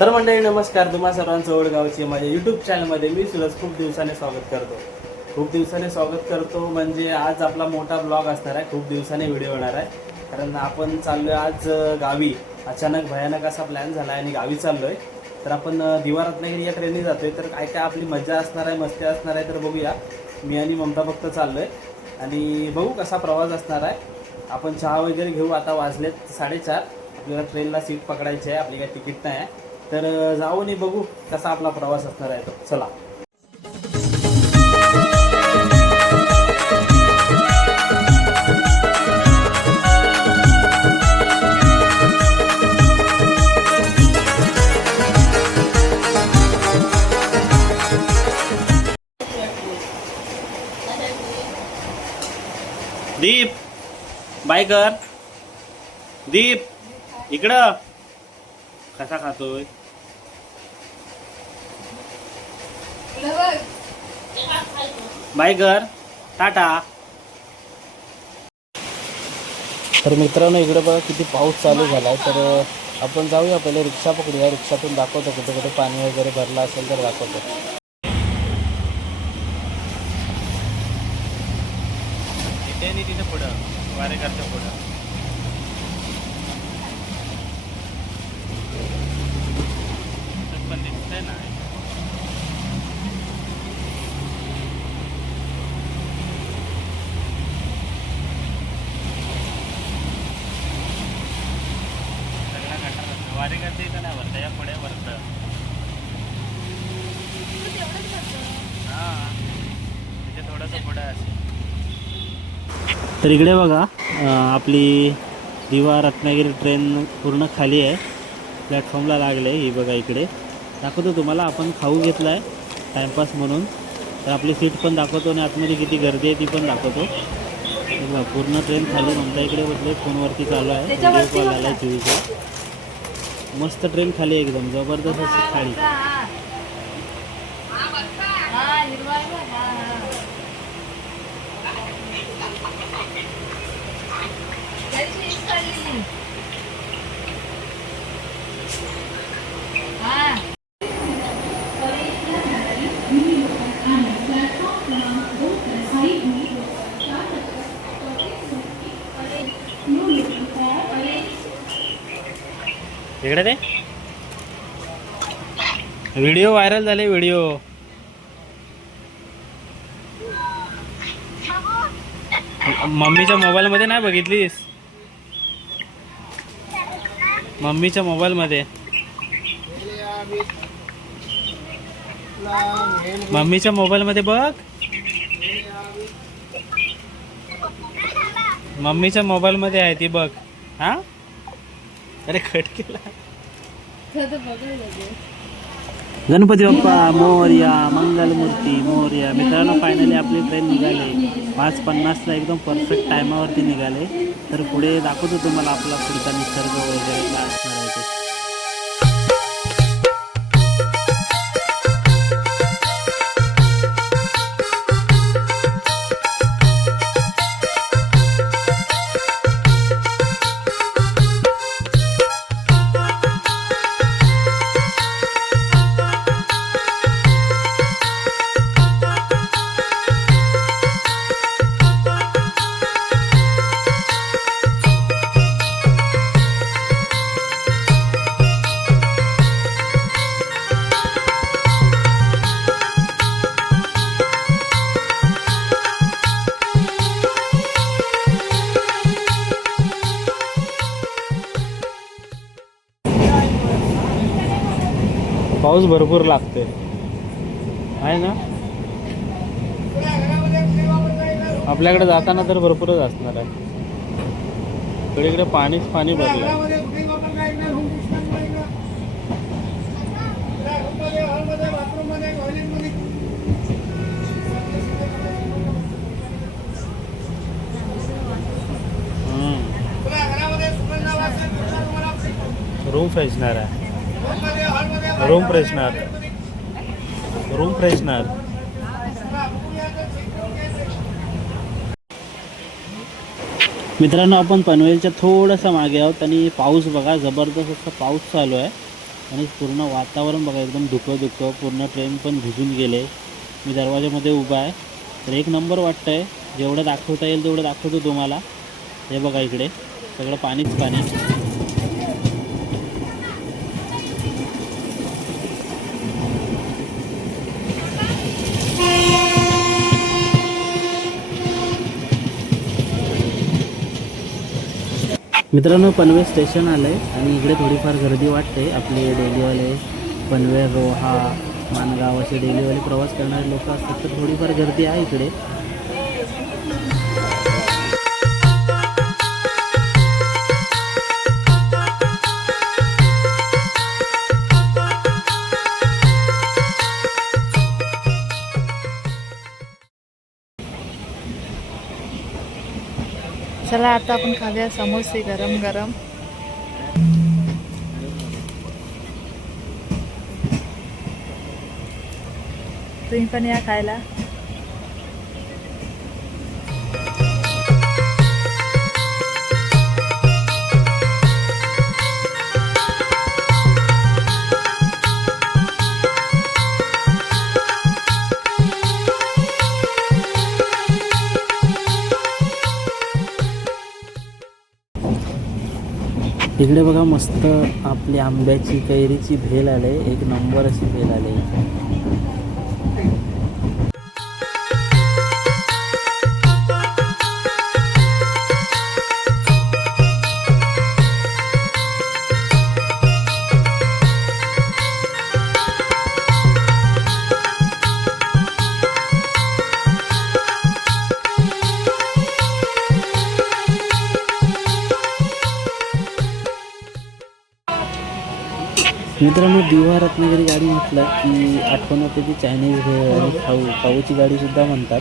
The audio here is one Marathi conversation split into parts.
तर मंडळी नमस्कार, तुम्हा सर्वांचं ओळगावची माझ्या यूट्यूब चॅनलमध्ये मी सुरज खूप दिवसाने स्वागत करतो म्हणजे आज आपला मोठा ब्लॉग असणार आहे. खूप दिवसाने व्हिडिओ होणार आहे कारण आपण चाललोय आज गावी. अचानक भयानक असा प्लॅन झाला आहे आणि गावी चाललोय. तर आपण दिवा रत्नागिरी या ट्रेनने जातोय. तर काय काय आपली मजा असणार आहे, मस्ती असणार आहे, तर बघूया. मी आणि ममता फक्त चाललोय आणि बघू कसा प्रवास असणार आहे. आपण चहा वगैरे घेऊ. आता वाजलेत 4:30. आपल्याला ट्रेनला सीट पकडायची आहे, आपली काही तिकीट नाही आहे. तर जाऊ आणि बघू कसा आपला प्रवास असणार आहे. तो चला. दीप बाय कर. दीप इकडं कसा खातोय. बाय कर, टाटा. तर मित्रांनो इकडे बघा किती पाऊस चालू झालाय. तर आपण जाऊया, पहिले रिक्षा पकडूया. रिक्षातून दाखवतो कुठे कुठे पाणी वगैरे भरलं असेल तर दाखवतो. तिथे पुढं वारेकरच्या पुढं पण दिसतंय ना. वारेकरच्या इथं नाही वरतं, या पुढे वरतं. हां तिथे थोडंसं पुढं असेल. तर इकडे बघा आपली दिवा रत्नागिरी ट्रेन पूर्ण खाली आहे, प्लॅटफॉर्मला लागले. ही बघा इकडे दाखवतो तुम्हाला. आपण खाऊ घेतला आहे टाईमपास म्हणून. तर आपली सीट पण दाखवतो आणि आतमध्ये किती गर्दी आहे ती पण दाखवतो. पूर्ण ट्रेन खाली. म्हणता इकडे बसले, फोनवरती चालू आहे, व्हिडिओ कॉल आला आहे टीव्हीचा. मस्त ट्रेन खाली एकदम जबरदस्त अशी खाली. इकडे ते व्हिडिओ व्हायरल झाले. व्हिडिओ मम्मीच्या मोबाईलमध्ये नाही बघितलीस? मम्मीच्या मोबाईलमध्ये, मम्मीच्या मोबाईलमध्ये बघ. मम्मीच्या मोबाईलमध्ये आहे ती बघ. हा अरे कट केला. गणपती बाप्पा मोरया, मंगलमूर्ती मोरया. मित्रांनो फायनली आपली ट्रेन निघाली 5:50ला एकदम परफेक्ट टायमावरती निघाले. तर पुढे दाखवतो तुम्हाला आपला पुढचा निसर्ग वगैरे काय असणार आहे ते. पाऊस भरपूर लागते आहे ना. आपल्याकडे जाताना तर भरपूरच असणार आहे. इकडे पाणीच पाणी भरलं. रूम फ्रेशनर आहे. Room freshener. मित्रांनो आपण पनवेलच्या थोडंसं मागे आहोत आणि पाऊस बघा जबरदस्त असा पाऊस चालू आहे. आणि पूर्ण वातावरण बघा एकदम धुकं पूर्ण ट्रेन पण भिजून गेले. मी दरवाजामध्ये उभा आहे. तर एक नंबर वाटतं आहे. जेवढं दाखवता येईल तेवढं दाखवतो तुम्हाला. हे बघा इकडे सगळं पाणीच पाणी. मित्रांनो पनवेल स्टेशन आलं आहे आणि इकडे थोडीफार गर्दी वाटते. आपले डेलीवाले पनवेल रोहा माणगाव असे डेलीवाले प्रवास करणारे लोक असतात तर थोडीफार गर्दी आहे इकडे. चला आता आपण खाऊया समोसे गरम गरम. तुम्ही पण या खायला. इकडे बघा मस्त आपली आंब्याची कैरीची भेल आले. एक नंबर अशी भेल आले. मित्रांनो दिवा रत्नागिरी गाडी म्हटलं की आठवण होते ती चायनीज भेळ आणि खाऊची गाडीसुद्धा म्हणतात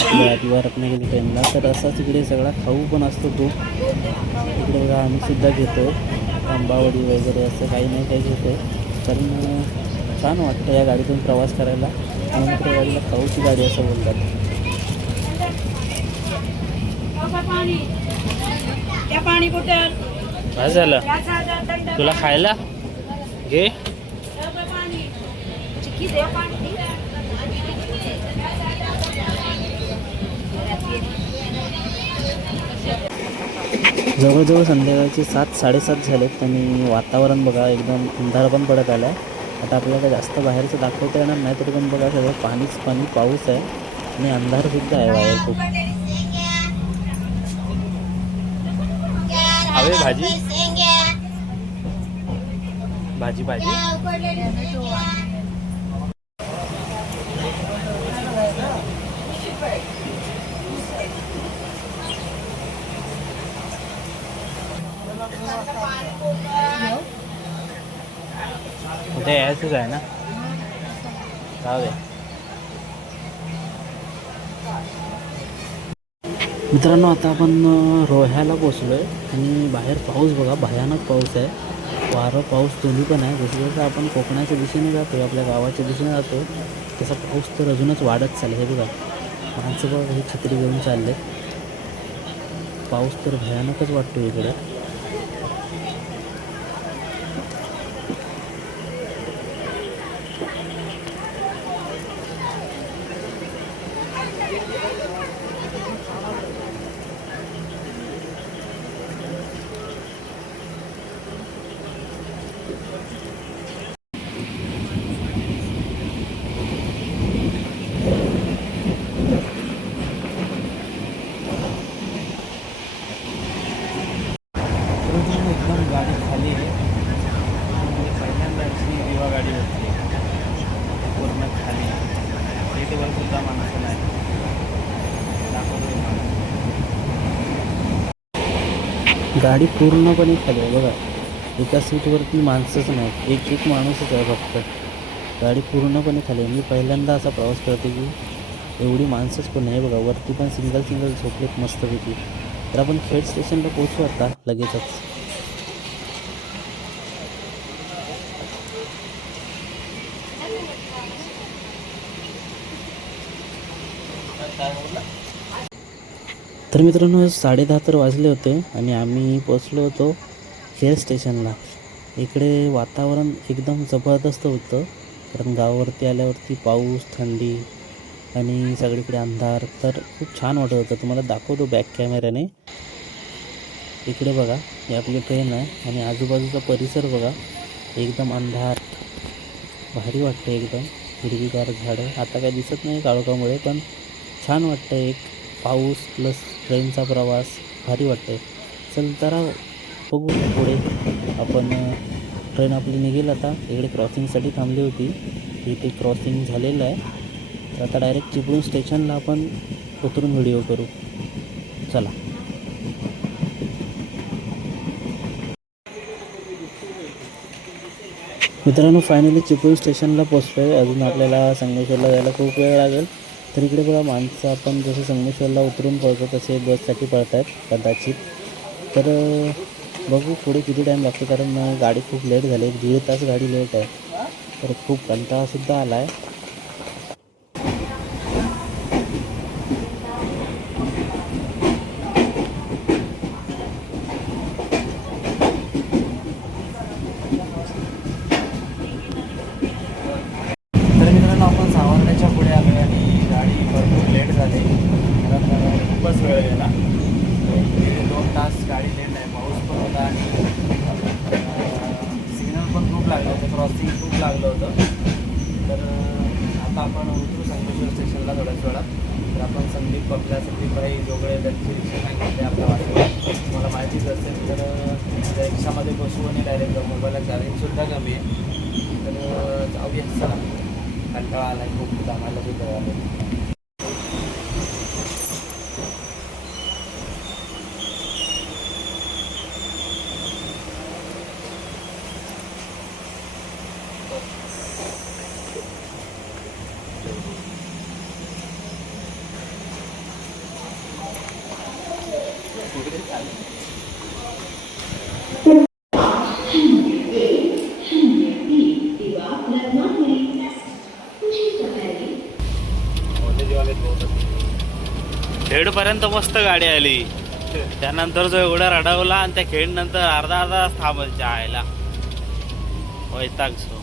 आपल्या दिवा रत्नागिरी ट्रेनला. तर असाच इकडे सगळा खाऊ पण असतो तो. इकडे बघा आम्हीसुद्धा घेतो आंबावडी वगैरे असं काही नाही काही घेतो. कारण छान वाटतं या गाडीतून प्रवास करायला. म्हणून त्या गाडीला खाऊची गाडी असं बोलतात. काय झालं तुला खायला घे. जवळजवळ संध्याकाळचे 7-7:30 झालेत आणि वातावरण बघा एकदम अंधार पण पडत आला आहे. आता आपल्याला जास्त बाहेरचं दाखवता येणार नाही तरी पण बघा सगळं पाणीच पाणी पाऊस आहे आणि अंधारसुद्धा आहे बाहेर खूप. हवे भाजी भाजी भाजी ते यायचंच आहे ना. जाऊ दे. मित्रांनो आता आपण रोह्याला पोचलो आहे आणि बाहेर पाऊस बघा भयानक पाऊस आहे. वारं पाऊस दोन्ही पण आहे. जसं जसं आपण कोकणाच्या दिशेने जातो आपल्या गावाच्या दिशेने जातो तसा पाऊस तर अजूनच वाढत चालला. हे बघा माणसं बघा हे छत्री घेऊन चालले. पाऊस तर भयानकच वाटतो इकडे. एकदम गाडी खाली आहे. पहिल्यांदा अशी दिवा गाडी होती पूर्ण खाली. सीटवर सुद्धा माणसं नाही. गाडी पूर्णपणे खाली आहे बघा. एका सीटवरती माणसंच नाही. एक माणूसच आहे फक्त. गाडी पूर्णपणे खाली आहे. मी पहिल्यांदा असा प्रवास करते की एवढी माणसंच पण नाही बघा. वरती पण सिंगल झोपलेत मस्तपैकी. तर आपण खेड स्टेशनला पोहोचू आता लगेचच. तर मित्रांनो 10:30 तर वाजले होते आणि आम्ही पोचलो होतो खेड स्टेशनला. इकडे वातावरण एकदम जबरदस्त होतं, कारण गावावरती आल्यावरती पाऊस, थंडी आणि सगळीकडे अंधार, तर खूप छान वाटत होतं. तुम्हाला दाखवतो बॅक कॅमेऱ्याने. इकडे बघा, ही आपली ट्रेन आहे आणि आजूबाजूचा परिसर बघा, एकदम अंधार, भारी वाटतं एकदम. हिरवीगार झाडं, आता काय दिसत नाही काळोखामुळे, पण छान वाटतं. एक पाऊस प्लस ट्रेनचा प्रवास, भारी वाटतं. चल जरा बघू पुढे आपण. ट्रेन आपली निघेल आता. इकडे क्रॉसिंगसाठी थांबली होती, इथे क्रॉसिंग झालेलं आहे. तर आता डायरेक्ट चिपळूण स्टेशनला आपण उतरून व्हिडिओ करू. चला. मित्रांनो, फायनली चिपळूण स्टेशनला पोचलो आहे. अजून आपल्याला संगमेश्वरला जायला खूप वेळ लागेल. तर इकडे बघा, माणसं आपण जसं संगमेश्वरला उतरून पळतो तसे बससाठी पळत आहेत कदाचित. तर बघू पुढे किती टाईम लागतो, कारण गाडी खूप लेट झाली, 1-1.5 तास गाडी लेट आहे. तर खूप कंटाळासुद्धा आला आहे. तर मित्रांनो, आपण सावरण्याच्या पुढे आलो आणि गाडी भरपूर लेट झाली, कारण खूपच वेळ गेला. 1-2 तास गाडी लेट आहे. पाऊस पण होता आणि सिग्नल पण खूप लागलं होतं, क्रॉसिंग खूप लागलं होतं. तर आता आपण उतरू संगमेश्वर स्टेशनला थोड्याच वेळात. तर आपण संदीप पपल्या, संदीप भाई जोगळे त्यांची रिक्षा सांगितली आपल्या वाटेवर, तुम्हाला माहितीच असेल. तर त्या रिक्षामध्ये बसू आणि डायरेक्ट मोबाईलला चार्जिंगसुद्धा कमी आहे. तर जाऊया, चला. कंटाळा आला आहे खूप, कामाला सुद्धा आलं. खेडपर्यंत मस्त गाडी आली, त्यानंतर जो एवढा रडवला आणि त्या खेड नंतर अर्धा तास थांबायच्या आयला वैताग सो.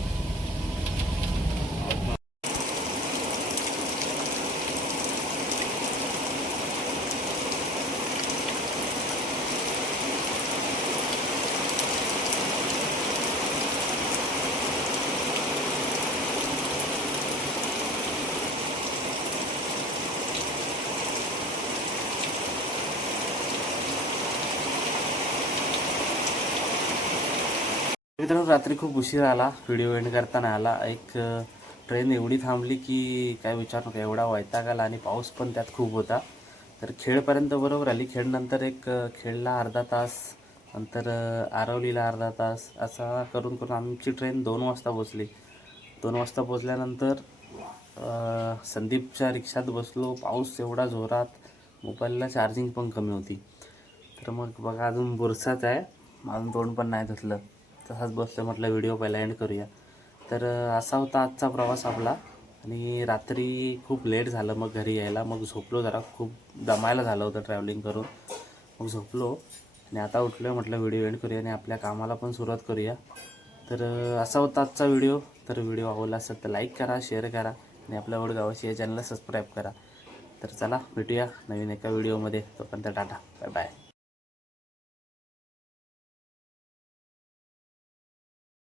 मित्रांनो, रात्री खूप उशीर आला, व्हिडिओ एंड करताना आला. एक ट्रेन एवढी थांबली की काय विचार नका, एवढा वैताग आला आणि पाऊस पण त्यात खूप होता. तर खेडपर्यंत बरोबर आली. खेडनंतर एक खेडला अर्धा तास, नंतर आरवलीला अर्धा तास, असा करून करून आमची ट्रेन 2 वाजता पोचली. 2 वाजता पोचल्यानंतर संदीपच्या रिक्षात बसलो. पाऊस एवढा जोरात, मोबाईलला चार्जिंग पण कमी होती. तर मग बघा, अजून बुरसाच आहे, अजून तोंड पण नाही धुतलं. तसाच बसलं, म्हटलं व्हिडिओ पहिला एंड करूया. तर असा होता आजचा प्रवास आपला. आणि रात्री खूप लेट झालं मग घरी यायला. मग झोपलो, जरा खूप दमायला झालं होतं ट्रॅव्हलिंग करून. मग झोपलो आणि आता उठलो, म्हटलं व्हिडिओ एंड करूया आणि आपल्या कामाला पण सुरुवात करूया. तर असा होता आजचा व्हिडिओ. तर व्हिडिओ आवडला असेल तर लाईक करा, शेअर करा आणि आपल्या वडगावाची या चॅनलला सबस्क्राईब करा. तर चला, भेटूया नवीन एका व्हिडिओमध्ये. तोपर्यंत टाटा, बाय बाय.